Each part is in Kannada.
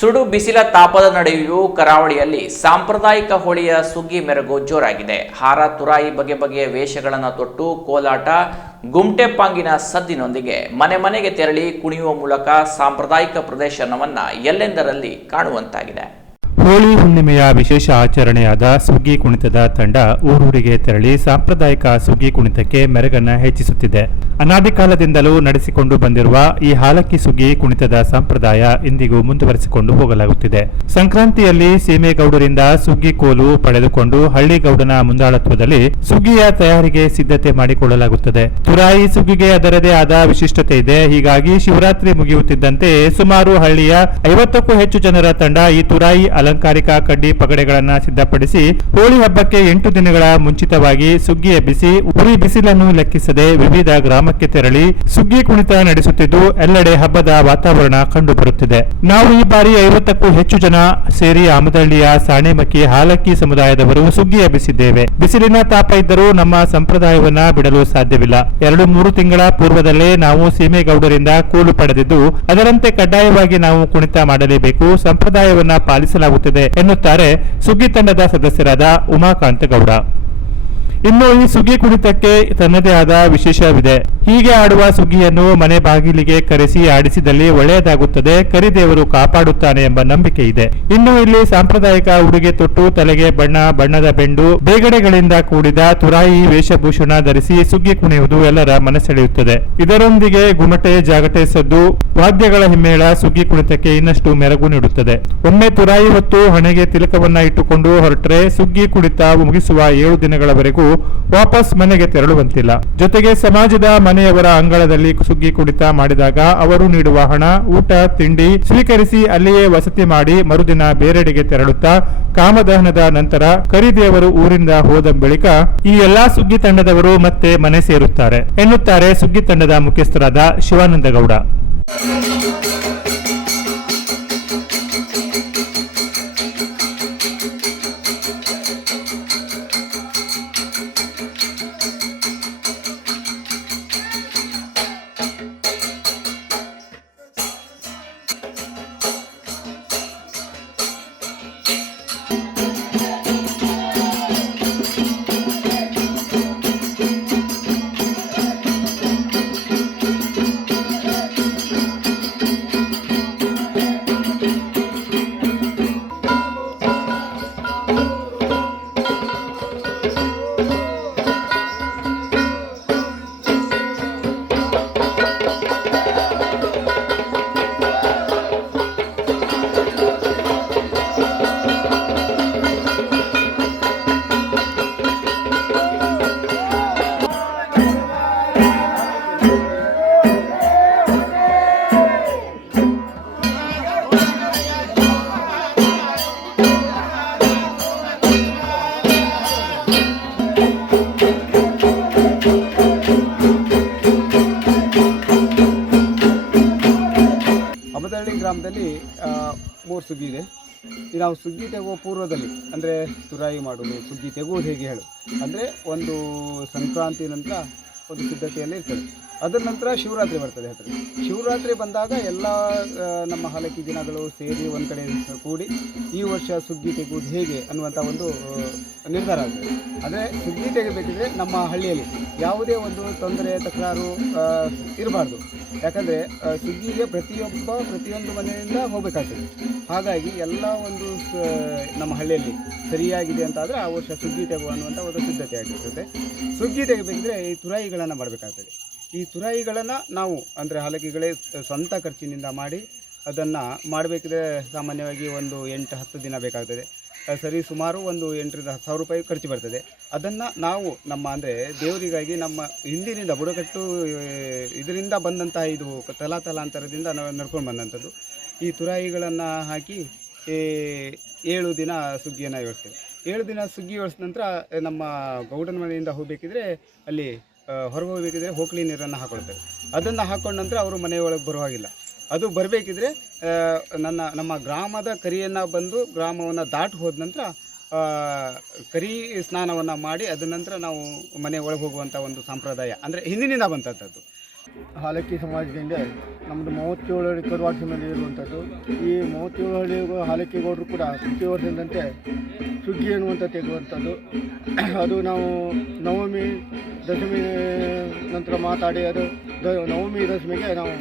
ಸುಡು ಬಿಸಿಲ ತಾಪದ ನಡುವೆಯೂ ಕರಾವಳಿಯಲ್ಲಿ ಸಾಂಪ್ರದಾಯಿಕ ಹೋಳಿಯ ಸುಗ್ಗಿ ಮೆರಗು ಜೋರಾಗಿದೆ. ಹಾರ, ತುರಾಯಿ ಬಗೆ ಬಗೆಯ ವೇಷಗಳನ್ನು ತೊಟ್ಟು ಕೋಲಾಟ ಗುಮ್ಟೆ ಪಾಂಗಿನ ಸದ್ದಿನೊಂದಿಗೆ ಮನೆ ಮನೆಗೆ ತೆರಳಿ ಕುಣಿಯುವ ಮೂಲಕ ಸಾಂಪ್ರದಾಯಿಕ ಪ್ರದರ್ಶನವನ್ನು ಎಲ್ಲೆಂದರಲ್ಲಿ ಕಾಣುವಂತಾಗಿದೆ. ಹೋಳಿ ಹುಣ್ಣಿಮೆಯ ವಿಶೇಷ ಆಚರಣೆಯಾದ ಸುಗ್ಗಿ ಕುಣಿತದ ತಂಡ ಊರೂರಿಗೆ ತೆರಳಿ ಸಾಂಪ್ರದಾಯಿಕ ಸುಗ್ಗಿ ಕುಣಿತಕ್ಕೆ ಮೆರಗನ್ನ ಹೆಚ್ಚಿಸುತ್ತಿದೆ. ಅನಾದಿ ಕಾಲದಿಂದಲೂ ನಡೆಸಿಕೊಂಡು ಬಂದಿರುವ ಈ ಹಾಲಕ್ಕಿ ಸುಗ್ಗಿ ಕುಣಿತದ ಸಂಪ್ರದಾಯ ಇಂದಿಗೂ ಮುಂದುವರೆಸಿಕೊಂಡು ಹೋಗಲಾಗುತ್ತಿದೆ. ಸಂಕ್ರಾಂತಿಯಲ್ಲಿ ಸೀಮೆಗೌಡರಿಂದ ಸುಗ್ಗಿ ಕೋಲು ಪಡೆದುಕೊಂಡು ಹಳ್ಳಿಗೌಡನ ಮುಂದಾಳತ್ವದಲ್ಲಿ ಸುಗ್ಗಿಯ ತಯಾರಿಗೆ ಸಿದ್ಧತೆ ಮಾಡಿಕೊಳ್ಳಲಾಗುತ್ತದೆ. ತುರಾಯಿ ಸುಗ್ಗಿಗೆ ಅದರದೇ ಆದ ವಿಶಿಷ್ಟತೆ ಇದೆ. ಹೀಗಾಗಿ ಶಿವರಾತ್ರಿ ಮುಗಿಯುತ್ತಿದ್ದಂತೆ ಸುಮಾರು ಹಳ್ಳಿಯ ಐವತ್ತಕ್ಕೂ ಹೆಚ್ಚು ಜನರ ತಂಡ ಈ ತುರಾಯಿ ಅಲಂಕಾರಿಕ ಕಡ್ಡಿ ಪಗಡೆಗಳನ್ನು ಸಿದ್ಧಪಡಿಸಿ ಹೋಳಿ ಹಬ್ಬಕ್ಕೆ ಎಂಟು ದಿನಗಳ ಮುಂಚಿತವಾಗಿ ಸುಗ್ಗಿ ಎಬ್ಬಿಸಿ, ಉರಿ ಬಿಸಿಲನ್ನು ಲೆಕ್ಕಿಸದೆ ವಿವಿಧ ಗ್ರಾಮಕ್ಕೆ ತೆರಳಿ ಸುಗ್ಗಿ ಕುಣಿತ ನಡೆಸುತ್ತಿದ್ದು ಎಲ್ಲೆಡೆ ಹಬ್ಬದ ವಾತಾವರಣ ಕಂಡುಬರುತ್ತಿದೆ. ನಾವು ಈ ಬಾರಿ ಐವತ್ತಕ್ಕೂ ಹೆಚ್ಚು ಜನ ಸೇರಿ ಆಮದಹಳ್ಳಿಯ ಸಾಣೆಮಕ್ಕಿ ಹಾಲಕ್ಕಿ ಸಮುದಾಯದವರು ಸುಗ್ಗಿ ಎಬ್ಬಿಸಿದ್ದೇವೆ. ಬಿಸಿಲಿನ ತಾಪ ಇದ್ದರೂ ನಮ್ಮ ಸಂಪ್ರದಾಯವನ್ನ ಬಿಡಲು ಸಾಧ್ಯವಿಲ್ಲ. ಎರಡು ಮೂರು ತಿಂಗಳ ಪೂರ್ವದಲ್ಲೇ ನಾವು ಸೀಮೆಗೌಡರಿಂದ ಕೂಲು ಪಡೆದಿದ್ದು, ಅದರಂತೆ ಕಡ್ಡಾಯವಾಗಿ ನಾವು ಕುಣಿತ ಮಾಡಲೇಬೇಕು, ಸಂಪ್ರದಾಯವನ್ನ ಪಾಲಿಸಲಾಗುತ್ತದೆ ಎನ್ನುತ್ತಾರೆ ಸುಗ್ಗಿ ತಂಡದ ಸದಸ್ಯರಾದ ಉಮಾಕಾಂತ ಗೌಡ ಇನ್ನು ಈ ಸುಗ್ಗಿ ಕುಣಿತಕ್ಕೆ ತನ್ನದೇ ಆದ ವಿಶೇಷವಿದೆ. ಹೀಗೆ ಆಡುವ ಸುಗ್ಗಿಯನ್ನು ಮನೆ ಬಾಗಿಲಿಗೆ ಕರೆಸಿ ಆಡಿಸಿದಲ್ಲಿ ಒಳ್ಳೆಯದಾಗುತ್ತದೆ. ಕರಿದೇವರು ಕಾಪಾಡುತ್ತಾನೆ ಎಂಬ ನಂಬಿಕೆ ಇದೆ. ಇನ್ನು ಇಲ್ಲಿ ಸಾಂಪ್ರದಾಯಿಕ ಉಡುಗೆ ತೊಟ್ಟು, ತಲೆಗೆ ಬಣ್ಣ, ಬಣ್ಣದ ಬೆಂಡು, ಬೇಗಡೆಗಳಿಂದ ಕೂಡಿದ ತುರಾಯಿ ವೇಷಭೂಷಣ ಧರಿಸಿ ಸುಗ್ಗಿ ಕುಣಿಯುವುದು ಎಲ್ಲರ ಮನಸೆಳೆಯುತ್ತದೆ. ಇದರೊಂದಿಗೆ ಗುಮಟೆ, ಜಾಗಟೆ ಸದ್ದು, ವಾದ್ಯಗಳ ಹಿಮ್ಮೇಳ ಸುಗ್ಗಿ ಕುಣಿತಕ್ಕೆ ಇನ್ನಷ್ಟು ಮೆರಗು ನೀಡುತ್ತದೆ. ಒಮ್ಮೆ ತುರಾಯಿ ಹೊತ್ತು ಹಣೆಗೆ ತಿಲಕವನ್ನ ಇಟ್ಟುಕೊಂಡು ಹೊರಟ್ರೆ ಸುಗ್ಗಿ ಕುಣಿತ ಮುಗಿಸುವ ಏಳು ದಿನಗಳವರೆಗೂ ವಾಪಸ್ ಮನೆಗೆ ತೆರಳುವಂತಿಲ್ಲ. ಜೊತೆಗೆ ಸಮಾಜದ ಮನೆಯವರ ಅಂಗಳದಲ್ಲಿ ಸುಗ್ಗಿ ಕುಡಿತ ಮಾಡಿದಾಗ ಅವರು ನೀಡುವ ಹಣ, ಊಟ, ತಿಂಡಿ ಸ್ವೀಕರಿಸಿ ಅಲ್ಲಿಯೇ ವಸತಿ ಮಾಡಿ ಮರುದಿನ ಬೇರೆಡೆಗೆ ತೆರಳುತ್ತಾ ಕಾಮದಹನದ ನಂತರ ಕರಿದೇವರು ಊರಿಂದ ಹೋದ ಬಳಿಕ ಈ ಎಲ್ಲಾ ಸುಗ್ಗಿ ತಂಡದವರು ಮತ್ತೆ ಮನೆ ಸೇರುತ್ತಾರೆ ಎನ್ನುತ್ತಾರೆ ಸುಗ್ಗಿ ತಂಡದ ಮುಖ್ಯಸ್ಥರಾದ ಶಿವಾನಂದ ಅಮದಹಳ್ಳಿ ಮೂರು ಸುಗ್ಗಿ ಇದೆ. ಈ ನಾವು ಸುಗ್ಗಿ ತೆಗುವ ಪೂರ್ವದಲ್ಲಿ, ಅಂದರೆ ತುರಾಯಿ ಮಾಡೋದು ಸುಗ್ಗಿ ತೆಗುವುದು ಹೇಗೆ ಹೇಳು. ಅಂದರೆ ಒಂದು ಸಂಕ್ರಾಂತಿ ನಂತರ ಒಂದು ಸಿದ್ಧತೆಯಲ್ಲಿ ಇರ್ತದೆ. ಅದರ ನಂತರ ಶಿವರಾತ್ರಿ ಬರ್ತದೆ ಹತ್ರ. ಶಿವರಾತ್ರಿ ಬಂದಾಗ ಎಲ್ಲ ನಮ್ಮ ಹಲಕಿ ದಿನಗಳು ಸೇರಿ ಒಂದು ಕಡೆ ಕೂಡಿ ಈ ವರ್ಷ ಸುಗ್ಗಿ ತೆಗುವುದು ಹೇಗೆ ಅನ್ನುವಂಥ ಒಂದು ನಿರ್ಧಾರ ಆಗ್ತದೆ. ಅಂದರೆ ಸುಗ್ಗಿ ತೆಗಿಬೇಕಿದ್ರೆ ನಮ್ಮ ಹಳ್ಳಿಯಲ್ಲಿ ಯಾವುದೇ ಒಂದು ತೊಂದರೆ, ತಕರಾರು ಇರಬಾರ್ದು. ಯಾಕಂದರೆ ಸುಗ್ಗಿಗೆ ಪ್ರತಿಯೊಬ್ಬ, ಪ್ರತಿಯೊಂದು ಮನೆಯಿಂದ ಹೋಗಬೇಕಾಗ್ತದೆ. ಹಾಗಾಗಿ ಎಲ್ಲ ಒಂದು ನಮ್ಮ ಹಳ್ಳಿಯಲ್ಲಿ ಸರಿಯಾಗಿದೆ ಅಂತಾದರೆ ಆ ವರ್ಷ ಸುಗ್ಗಿ ತೆಗುವ ಅನ್ನುವಂಥ ಒಂದು ಸಿದ್ಧತೆ ಆಗಿರ್ತದೆ. ಸುಗ್ಗಿ ತೆಗಿಬೇಕಿದ್ರೆ ಈ ತುರಾಯಿಗಳನ್ನು ಮಾಡಬೇಕಾಗ್ತದೆ. ಈ ತುರಾಯಿಗಳನ್ನು ನಾವು, ಅಂದರೆ ಹಲಗೆಗಳೇ ಸ್ವಂತ ಖರ್ಚಿನಿಂದ ಮಾಡಿ ಅದನ್ನು ಮಾಡಬೇಕಿದ್ರೆ ಸಾಮಾನ್ಯವಾಗಿ ಒಂದು ಎಂಟು ಹತ್ತು ದಿನ ಬೇಕಾಗ್ತದೆ. ಸರಿ ಸುಮಾರು ಒಂದು ಎಂಟರಿಂದ ಹತ್ತು ಸಾವಿರ ರೂಪಾಯಿ ಖರ್ಚು ಬರ್ತದೆ. ಅದನ್ನು ನಾವು ನಮ್ಮ, ಅಂದರೆ ದೇವರಿಗಾಗಿ ನಮ್ಮ ಹಿಂದಿನಿಂದ ಬುಡಕಟ್ಟು ಇದರಿಂದ ಬಂದಂತಹ ಇದು ತಲಾ ತಲಾಂತರದಿಂದ ನಾವು ನಡ್ಕೊಂಡು ಬಂದಂಥದ್ದು ಈ ತುರಾಯಿಗಳನ್ನು ಹಾಕಿ ಏಳು ದಿನ ಸುಗ್ಗಿಯನ್ನು ಏಳಿಸ್ತೇವೆ ಏಳು ದಿನ ಸುಗ್ಗಿ ಏಳಿಸಿದ ನಂತರ ನಮ್ಮ ಗೌಡನ ಮನೆಯಿಂದ ಹೋಗಬೇಕಿದ್ರೆ ಅಲ್ಲಿ ಹೊರಗೆ ಹೋಕ್ಲಿ ನೀರನ್ನು ಹಾಕೊಳ್ತೇವೆ. ಅದನ್ನು ಹಾಕೊಂಡ ನಂತರ ಅವರು ಮನೆಯೊಳಗೆ ಬರುವಾಗಿಲ್ಲ. ಅದು ಬರಬೇಕಿದ್ರೆ ನನ್ನ, ನಮ್ಮ ಗ್ರಾಮದ ಕರಿಯನ್ನು ಬಂದು ಗ್ರಾಮವನ್ನು ದಾಟಿ ಹೋದ ನಂತರ ಕರಿ ಸ್ನಾನವನ್ನು ಮಾಡಿ, ಅದ ನಂತರ ನಾವು ಮನೆ ಒಳಗೆ ಹೋಗುವಂಥ ಒಂದು ಸಂಪ್ರದಾಯ. ಅಂದರೆ ಹಿಂದಿನಿಂದ ಬಂದಂಥದ್ದು ಹಾಲಕ್ಕಿ ಸಮಾಜದಿಂದ ನಮ್ಮದು ಮೂವತ್ತೇಳು ಹಳ್ಳಿ ಕರುವಾಡ ಸೀಮೆಯಲ್ಲಿ ಇರುವಂಥದ್ದು. ಈ ಮೂವತ್ತೇಳು ಹಳ್ಳಿ ಹಾಲಕ್ಕಿ ಗೌಡರು ಕೂಡ ಪ್ರತಿ ವರ್ಷದಂತೆ ಸುಗ್ಗಿ ಅನ್ನುವಂಥ ತೆಗೆಯುವಂಥದ್ದು. ಅದು ನಾವು ನವಮಿ ದಶಮಿ ನಂತರ ಮಾತಾಡಿ ಅದು ದ, ನವಮಿ ದಶಮಿಗೆ ನಾವು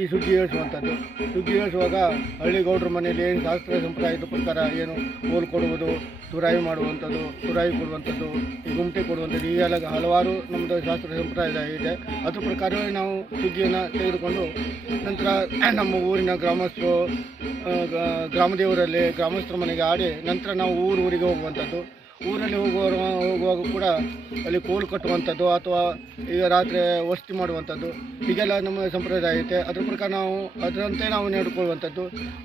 ಈ ಸುದ್ದಿ ಹೇಳಿಸುವಂಥದ್ದು. ಸುದ್ದಿ ಹೇಳಿಸುವಾಗ ಹಳ್ಳಿಗೌಡ್ರ ಮನೆಯಲ್ಲಿ ಏನು ಶಾಸ್ತ್ರ ಸಂಪ್ರದಾಯದ ಪ್ರಕಾರ ಏನು ಹೋಲ್ ಕೊಡುವುದು, ತುರಾಯಿ ಮಾಡುವಂಥದ್ದು, ತುರಾಯಿ ಕೊಡುವಂಥದ್ದು, ಈ ಗುಮ್ಟೆ ಕೊಡುವಂಥದ್ದು ಈ ಎಲ್ಲ ಹಲವಾರು ನಮ್ಮದು ಶಾಸ್ತ್ರ ಸಂಪ್ರದಾಯ ಇದೆ. ಅದ್ರ ಪ್ರಕಾರವೇ ನಾವು ಸುದ್ದಿಯನ್ನು ತೆಗೆದುಕೊಂಡು ನಂತರ ನಮ್ಮ ಊರಿನ ಗ್ರಾಮಸ್ಥರು ಗ್ರಾಮದೇವರಲ್ಲಿ ಗ್ರಾಮಸ್ಥರ ಮನೆಗೆ ಆಡಿ ನಂತರ ನಾವು ಊರು ಊರಿಗೆ ಹೋಗುವಂಥದ್ದು. ಊರಲ್ಲಿ ಹೋಗುವ ಹೋಗುವಾಗ ಕೂಡ ಅಲ್ಲಿ ಕೋಲು ಕಟ್ಟುವಂಥದ್ದು ಅಥವಾ ಈಗ ರಾತ್ರಿ ವಸತಿ ಮಾಡುವಂಥದ್ದು, ಹೀಗೆಲ್ಲ ನಮ್ಮ ಸಂಪ್ರದಾಯ ಐತೆ. ಅದ್ರ ಪ್ರಕಾರ ನಾವು ಅದರಂತೆ ನಾವು ನೋಡಿಕೊಳ್ಳುವಂಥದ್ದು.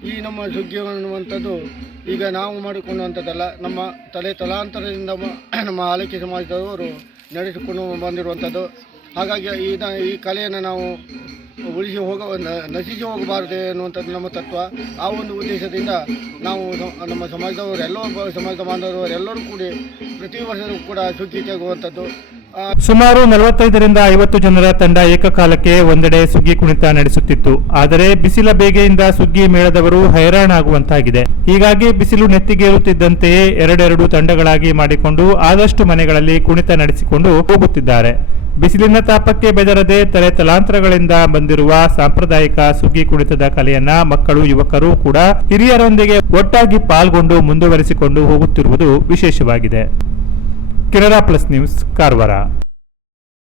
ಈ ನಮ್ಮ ಸುಗ್ಗಿ ಅನ್ನುವಂಥದ್ದು ಈಗ ನಾವು ಮಾಡಿಕೊಳ್ಳುವಂಥದ್ದಲ್ಲ. ನಮ್ಮ ತಲೆ ತಲಾಂತರದಿಂದ ನಮ್ಮ ಆಲೈಕೆ ಸಮಾಜದವರು ನಡೆಸಿಕೊಂಡು ಬಂದಿರುವಂಥದ್ದು. ಹಾಗಾಗಿ ಈ ಈ ಕಲೆಯನ್ನು ನಾವು ಉಳಿಸಿ ಹೋಗ ನಶಿಸಿ ಹೋಗಬಾರದೆ ಅನ್ನುವಂಥದ್ದು ನಮ್ಮ ತತ್ವ. ಆ ಒಂದು ಉದ್ದೇಶದಿಂದ ನಾವು ನಮ್ಮ ಸಮಾಜದವರು ಎಲ್ಲೋ ಸಮಾಜದ ಬಾಂಧವರು ಎಲ್ಲರೂ ಕೂಡಿ ಪ್ರತಿ ವರ್ಷವೂ ಕೂಡ ಸುಗ್ಗಿ ತೆಗುವಂಥದ್ದು ಆ, ಸುಮಾರು ನಲವತ್ತೈದರಿಂದ ಐವತ್ತು ಜನರ ತಂಡ ಏಕಕಾಲಕ್ಕೆ ಒಂದೆಡೆ ಸುಗ್ಗಿ ಕುಣಿತ ನಡೆಸುತ್ತಿತ್ತು. ಆದರೆ ಬಿಸಿಲ ಬೇಗೆಯಿಂದ ಸುಗ್ಗಿ ಮೇಳದವರು ಹೈರಾಣಾಗುವಂತಾಗಿದೆ. ಹೀಗಾಗಿ ಬಿಸಿಲು ನೆತ್ತಿಗೇರುತ್ತಿದ್ದಂತೆಯೇ ಎರಡೆರಡು ತಂಡಗಳಾಗಿ ಮಾಡಿಕೊಂಡು ಆದಷ್ಟು ಮನೆಗಳಲ್ಲಿ ಕುಣಿತ ನಡೆಸಿಕೊಂಡು ಹೋಗುತ್ತಿದ್ದಾರೆ. ಬಿಸಿಲಿನ ತಾಪಕ್ಕೆ ಬೆದರದೆ ತಲೆ ತಲಾಂತರಗಳಿಂದ ಬಂದಿರುವ ಸಾಂಪ್ರದಾಯಿಕ ಸುಗ್ಗಿ ಕುಣಿತದ ಕಲೆಯನ್ನ ಮಕ್ಕಳು, ಯುವಕರು ಕೂಡ ಹಿರಿಯರೊಂದಿಗೆ ಒಟ್ಟಾಗಿ ಪಾಲ್ಗೊಂಡು ಮುಂದುವರಿಸಿಕೊಂಡು ಹೋಗುತ್ತಿರುವುದು ವಿಶೇಷವಾಗಿದೆ. Canara plus news, Karwar.